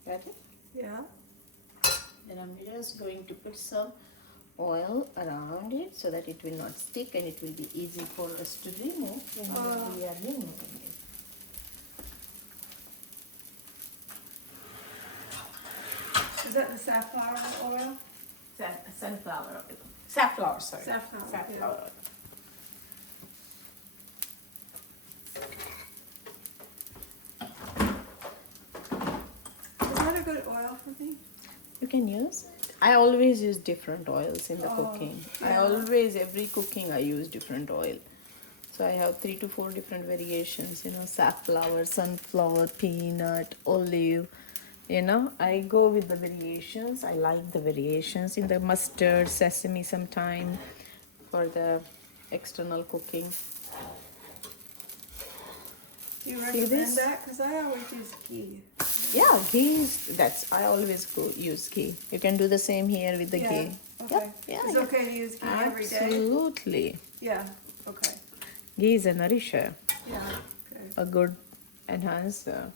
Got it? Yeah. Then I'm just going to put some oil around it so that it will not stick and it will be easy for us to remove when we are removing it. Is that the safflower oil? Sunflower oil. Safflower, sorry. Safflower, Safflower oil. Is that a good oil for me? You can use. I always use different oils in the Oh, cooking. I yeah. always, every cooking I use different oil. So I have 3 to 4 different variations, safflower, sunflower, peanut, olive. I go with the variations. I like the variations in the mustard, sesame sometime for the external cooking. Do you See recommend this? that? Because I always use ghee. Yeah, ghee I always use ghee. You can do the same here with the Yeah, ghee. okay. Yep, yeah, It's yeah. okay to use ghee every day? Absolutely. Yeah, okay. Ghee is a nourisher, Yeah, okay. a good enhancer.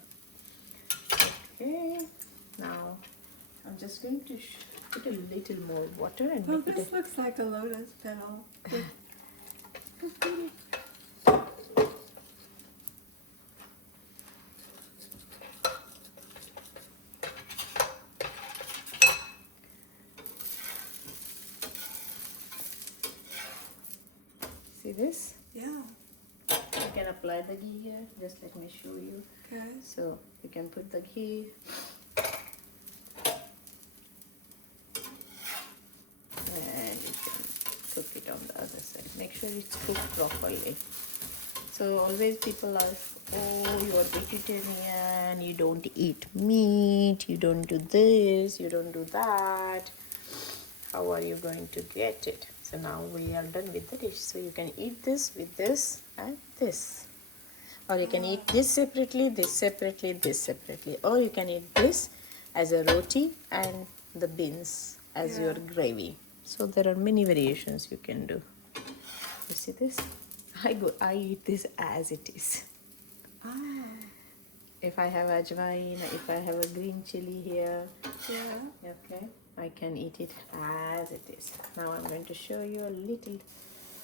Okay, now I'm just going to put a little more water and Oh, make it this looks like a lotus petal. See this? Yeah, You can apply the ghee here. Just let me show you. okay. So you can put the ghee. And you can cook it on the other side. Make sure it's cooked properly. So always people ask, oh, you are vegetarian, you don't eat meat, you don't do this, you don't do that. How are you going to get it? So now we are done with the dish. So you can eat this with this and this. Or you can eat this separately, this separately, this separately. Or you can eat this as a roti and the beans as Yeah. your gravy. So there are many variations you can do. You see this? I eat this as it is. Ah, If I have ajwain, if I have a green chili here, yeah. okay, I can eat it as it is. Now I'm going to show you a little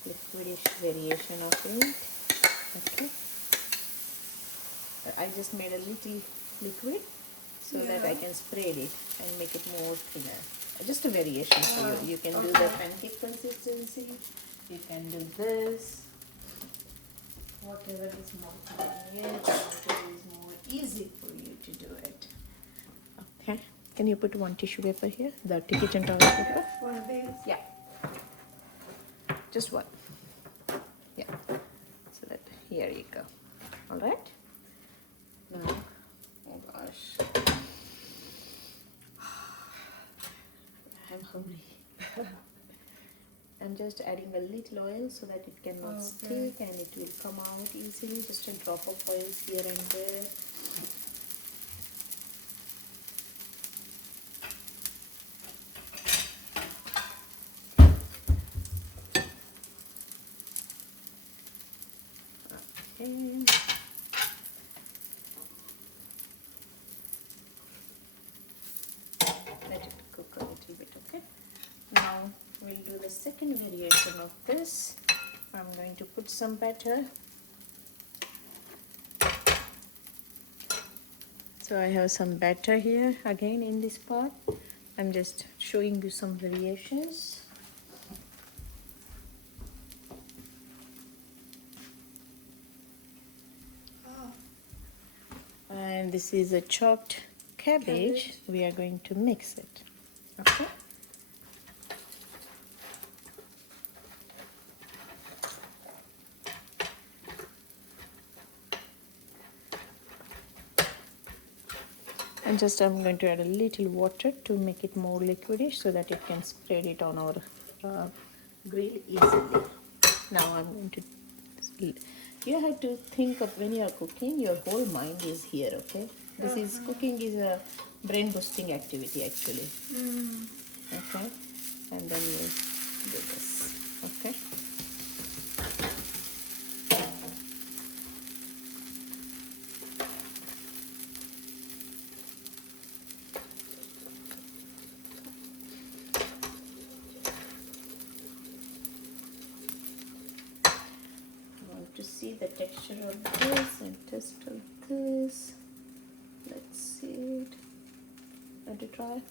liquidish variation of it. Okay. I just made a little liquid so that I Yeah. can spread it and make it more thinner. Just a variation for you. You can do the pancake consistency. You can do this. Whatever is more convenient, whatever is more easy for you to do it. Okay. Can you put one tissue paper here? The kitchen towel paper? One of these? Yeah. Just one. Here you go. All right. Now, oh gosh, I'm hungry. I'm just adding a little oil so that it cannot Okay. stick and it will come out easily. Just a drop of oil here and there. Okay. Let it cook a little bit, okay? Now we'll do the second variation of this. I'm going to put some batter. So I have some batter here again in this pot. I'm just showing you some variations. And this is a chopped cabbage. We are going to mix it. Okay. And just I'm going to add a little water to make it more liquidish so that it can spread it on our grill easily. Now I'm going to, you have to think of when you are cooking, your whole mind is here, okay? This is, cooking is a brain boosting activity actually. Okay, and then you do this, okay? To see the texture of this and taste of this. Let's see it. Want to try?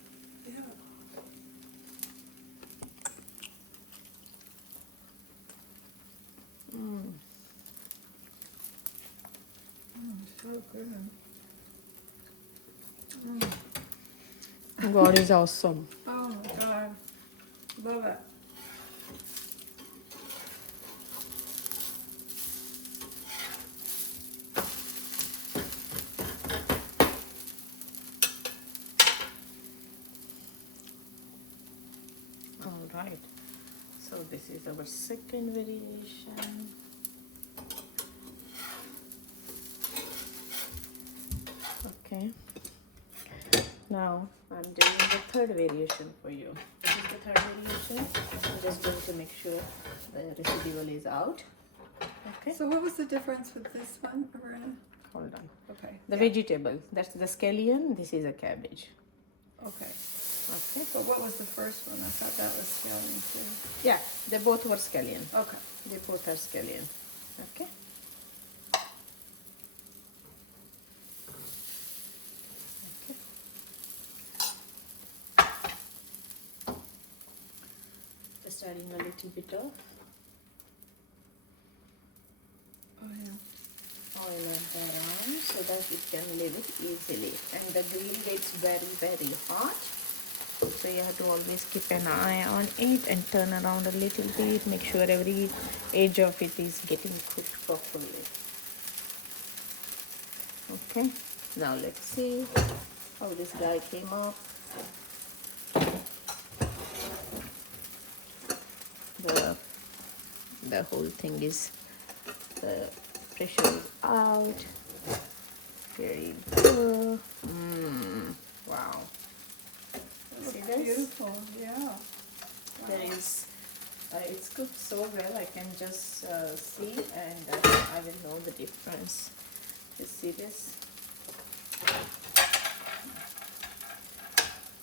Yeah. So good. God is awesome. Oh my God. Love it. All right. So this is our second variation. Okay. Now I'm doing the third variation for you. This is the third variation. I'm just going to make sure the residual is out. Okay. So what was the difference with this one, Verna? Hold on. Okay. The yeah. vegetable. That's the scallion. This is a cabbage. Okay. Okay. But what was the first one? I thought that was scallion too. Yeah, they both were scallion. Okay. They both are scallion. Okay. Okay. Just adding a little bit of Oh yeah. oil on the around so that it can live it easily. And the grill gets very, very hot. So you have to always keep an eye on it and turn around a little bit. Make sure every edge of it is getting cooked properly. Okay, now let's see how this guy came up. The whole thing is, the pressure is out. Here you go. Wow. See this? Beautiful. Yeah. There is, it's cooked so well, I can just see and I will know the difference. You see this?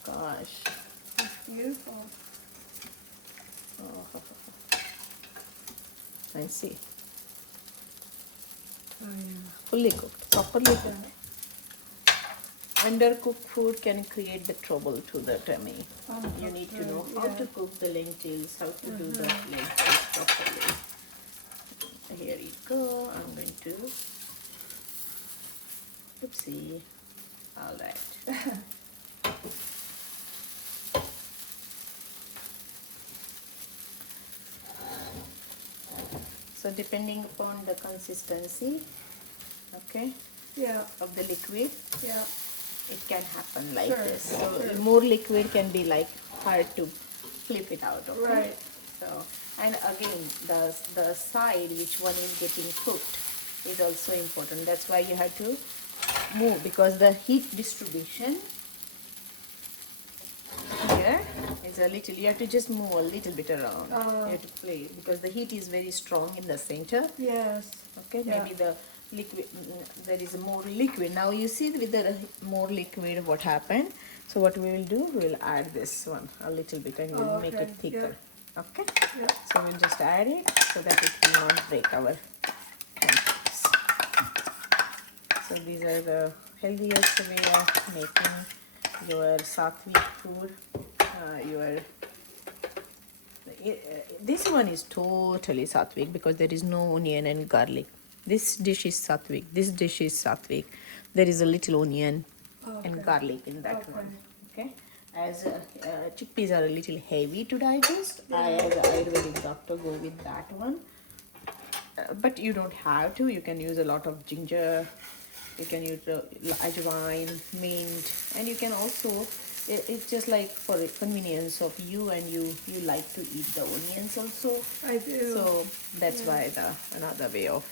Gosh. It's beautiful. Oh. And see, Oh yeah. fully cooked, properly cooked. Undercooked food can create the trouble to the tummy. You need to know how to cook the lentils, how to do the lentils properly. Here you go. I'm going to. Oopsie. All right. So depending upon the consistency, okay, Yeah, of the liquid, yeah, it can happen like Sure, this. So sure. more liquid can be like hard to flip it out, okay? Right. So, and again, the side which one is getting cooked is also important. That's why you have to move, because the heat distribution here is a little, you have to just move a little bit around. You have to play because the heat is very strong in the center. yes. Okay, Yeah. maybe the liquid, there is more liquid. Now you see with the more liquid what happened. So what we will do, we will add this one a little bit and we'll make it Okay, thicker. Okay, Yeah. so we'll just add it so that it will not break our pancakes. So these are the healthiest way of making your sattvic food. This one is totally sattvic because there is no onion and garlic. This dish is sattvic. This dish is sattvic. There is a little onion and Okay. garlic in that Okay. one. Okay. As chickpeas are a little heavy to digest, I as an Ayurvedic doctor go with that one. But you don't have to. You can use a lot of ginger. You can use ajwain, mint, and you can also. It's just like for the convenience of you, and you like to eat the onions also. I do. So that's why the another way of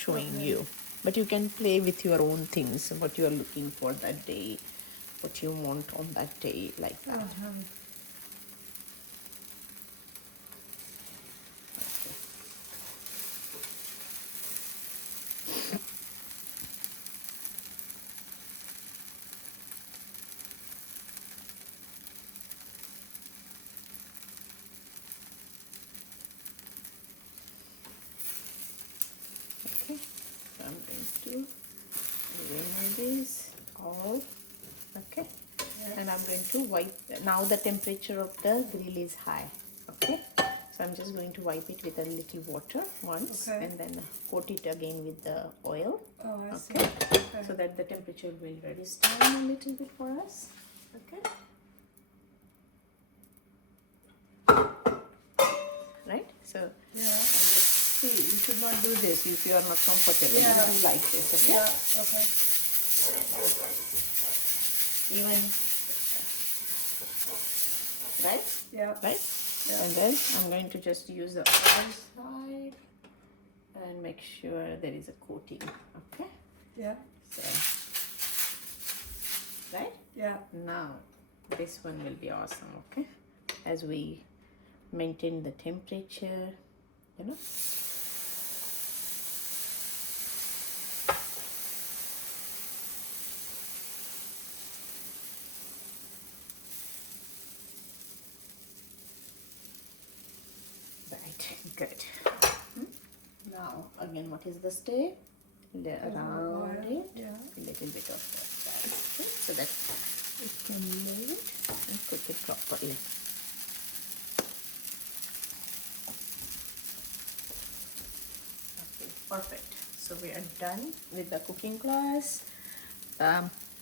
showing you. But you can play with your own things, what you are looking for that day, what you want on that day, like that. Uh-huh. Okay, so I'm going to remove this all. Okay, and I'm going to wipe. Now the temperature of the grill is high. Okay, so I'm just going to wipe it with a little water once, Okay. and then coat it again with the oil. Oh, I see. Okay, Okay. so that the temperature will reduce down a little bit for us. Okay, right? So Yeah. and just see, you should not do this if you are not comfortable. Yeah. You do like this, okay? Yeah, okay. Even right, Yeah. right, Yeah. and then I'm going to just use the other side and make sure there is a coating. Okay, Yeah. so right Yeah. now this one will be awesome. Okay, as we maintain the temperature, you know. Right, good. Now again, what is the step? Around it, Yeah. a little bit of that, okay, so that it can move and cook it properly. Okay, perfect. So we are done with the cooking class.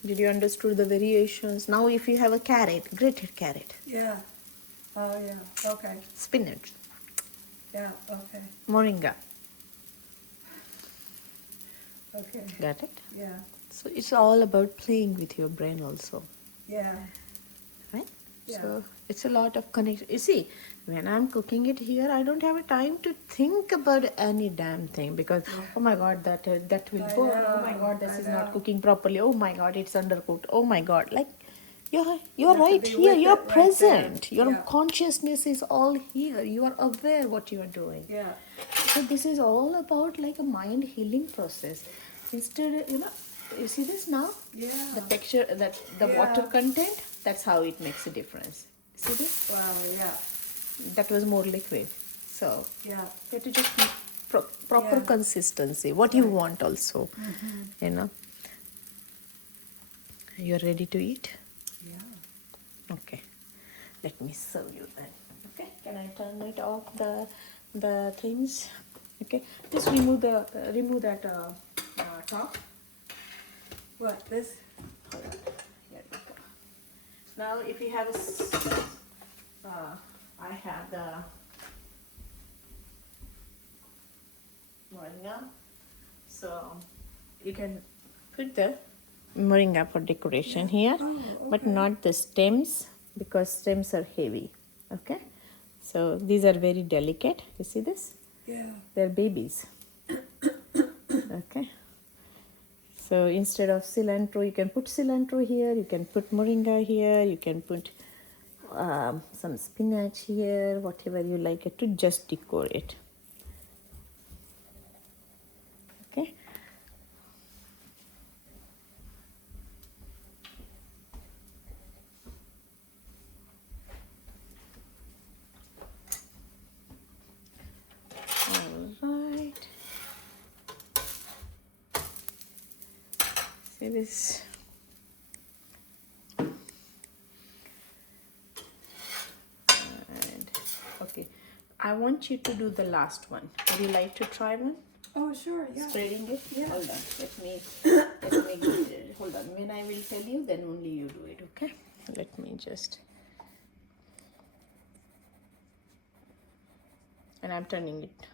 Did you understood the variations? Now if you have a carrot, grated carrot, Yeah. Oh, yeah. Okay. spinach, Yeah. Okay. moringa, Okay. got it? Yeah. So it's all about playing with your brain also, Yeah. right? Yeah. So it's a lot of connection. You see, when I'm cooking it here, I don't have a time to think about any damn thing because oh my god, that will I burn. Oh my know, god, this I is not know. cooking properly. Oh my god, it's undercooked. Oh my god, like you're You have to right be here. with You're it right there. present. Your Yeah. consciousness is all here. You are aware what you are doing. Yeah. So this is all about like a mind healing process. Instead, you see this now? Yeah. The texture, that the water Yeah. content, that's how it makes a difference. See this? Wow. Yeah. That was more liquid. So Yeah. you have to just keep proper Yeah. consistency, what you want also, you know. You're ready to eat? Yeah. Okay. Let me serve you then. Okay. Can I turn it off the things? Okay. Just remove that top. What? This? Hold on. Here we go. Now, if you have I have the moringa. So you can put the moringa for decoration here, but not the stems because stems are heavy. Okay, so these are very delicate. You see this? Yeah. They're babies. Okay. So instead of cilantro, you can put cilantro here. You can put moringa here. You can put some spinach here. Whatever you like it to just decor it. Okay. All right. See this? And okay, I want you to do the last one. Would you like to try one? Oh, sure, yeah. Spreading it? Yeah. Hold on. Hold on. When I will tell you, then only you do it, okay? Let me just. And I'm turning it